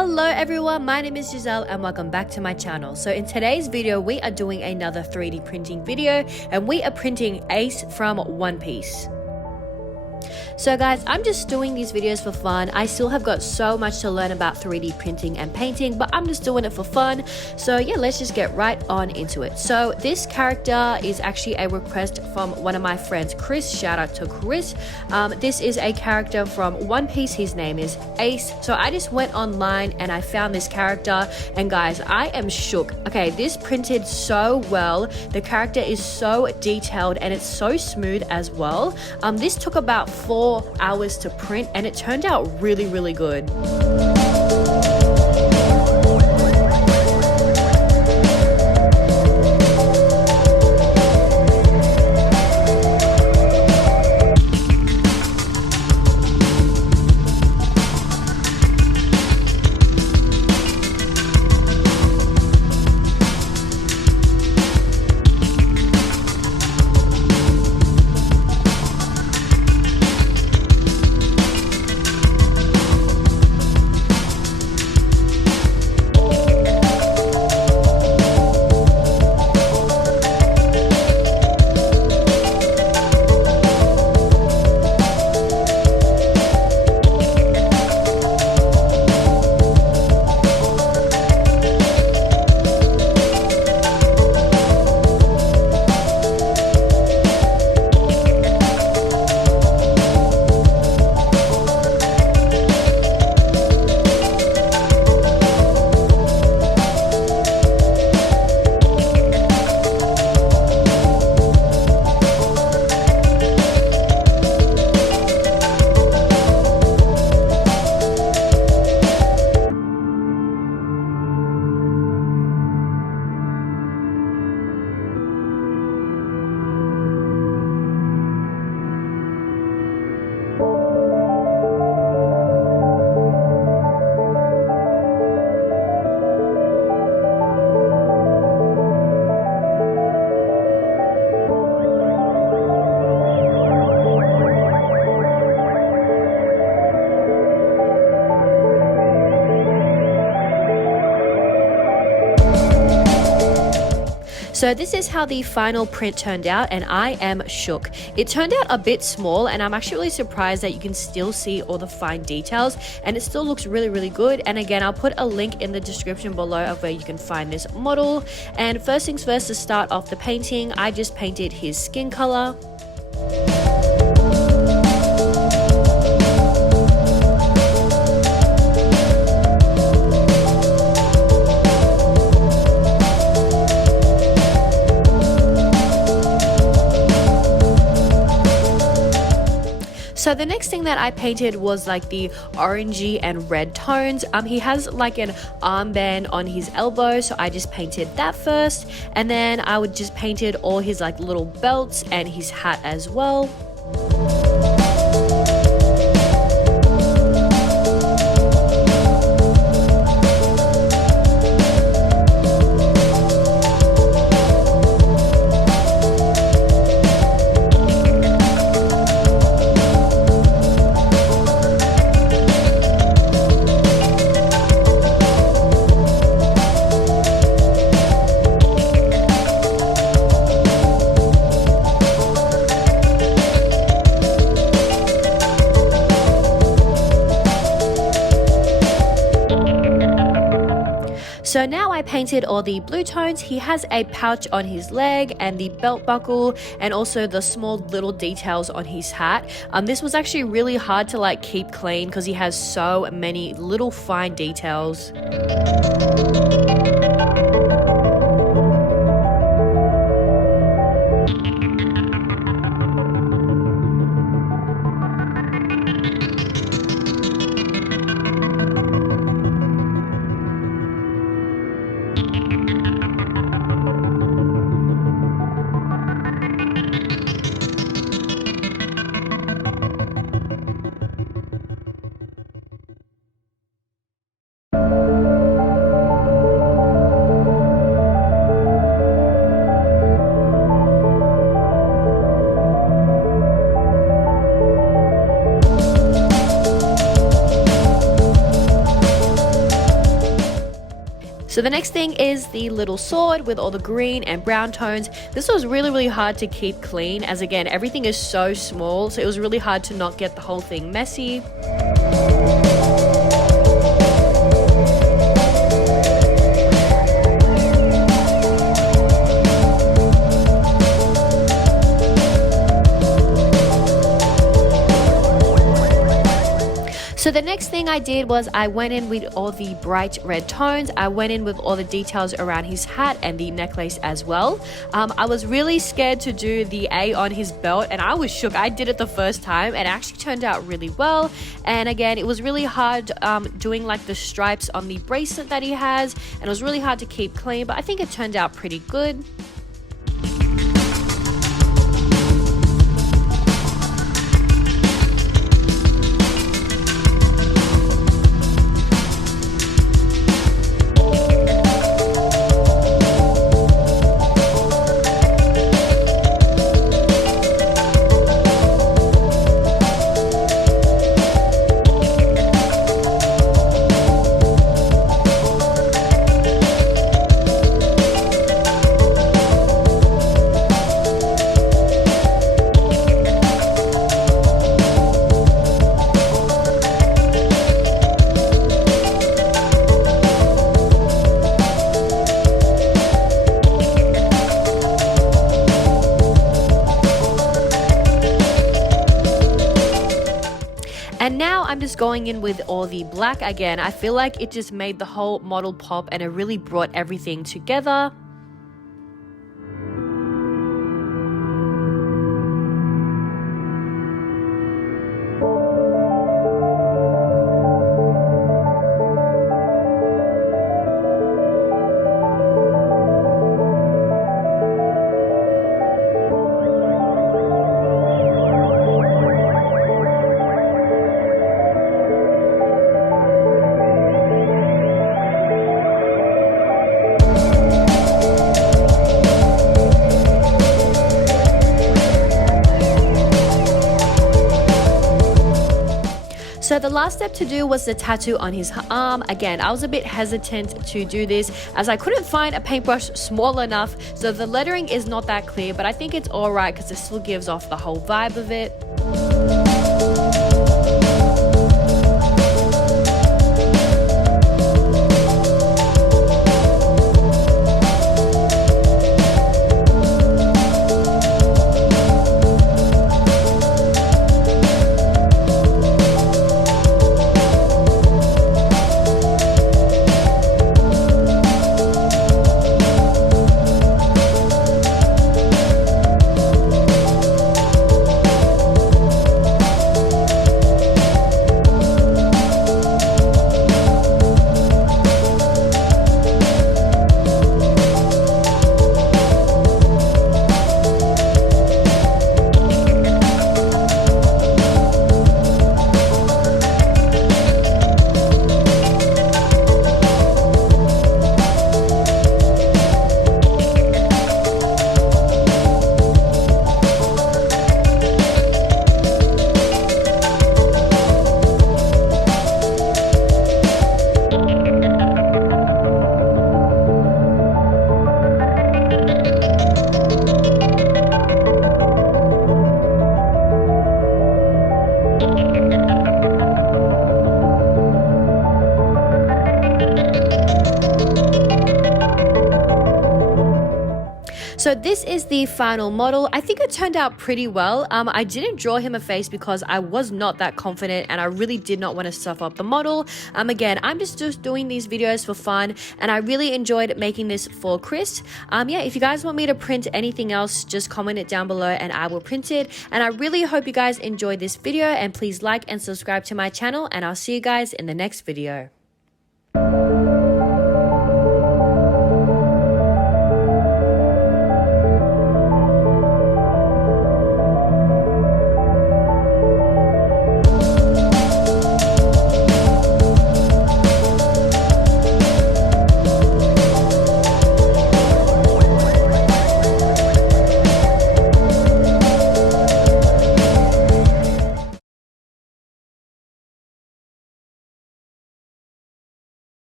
Hello everyone, my name is Giselle and welcome back to my channel. So in today's video, we are doing another 3D printing video and we are printing Ace from One Piece. So guys, I'm just doing these videos for fun. I still have got so much to learn about 3D printing and painting, but I'm just doing it for fun. So yeah, let's just get right on into it. So this character is actually a request from one of my friends, Kris. Shout out to Kris. This is a character from One Piece. His name is Ace. So I just went online and I found this character, and guys, I am shook. Okay, this printed so well. The character is so detailed and it's so smooth as well. This took about 4 hours to print and it turned out really good. So this is how the final print turned out and I am shook. It turned out a bit small and I'm actually really surprised that you can still see all the fine details and it still looks really good. And again, I'll put a link in the description below of where you can find this model. And first things first, to start off the painting, I just painted his skin color. So the next thing that I painted was like the orangey and red tones. He has like an armband on his elbow, so I just painted that first, and then I would just painted all his like little belts and his hat as well. So now I painted all the blue tones. He has a pouch on his leg and the belt buckle and also the small little details on his hat. This was actually really hard to like keep clean because he has so many little fine details. So the next thing is the little sword with all the green and brown tones. This was really hard to keep clean, as again, everything is so small, so it was really hard to not get the whole thing messy. So the next thing I did was I went in with all the bright red tones. I went in with all the details around his hat and the necklace as well. I was really scared to do the A on his belt, and I was shook. I did it the first time and it actually turned out really well. And again, it was really hard doing like the stripes on the bracelet that he has, and it was really hard to keep clean, but I think it turned out pretty good. And now I'm just going in with all the black again. I feel like it just made the whole model pop and it really brought everything together. So the last step to do was the tattoo on his arm. Again, I was a bit hesitant to do this as I couldn't find a paintbrush small enough, so the lettering is not that clear, but I think it's alright because it still gives off the whole vibe of it. So this is the final model. I think it turned out pretty well. I didn't draw him a face because I was not that confident and I really did not want to stuff up the model. Again, I'm just doing these videos for fun and I really enjoyed making this for Kris. Yeah, if you guys want me to print anything else, just comment it down below and I will print it. And I really hope you guys enjoyed this video, and please like and subscribe to my channel, and I'll see you guys in the next video.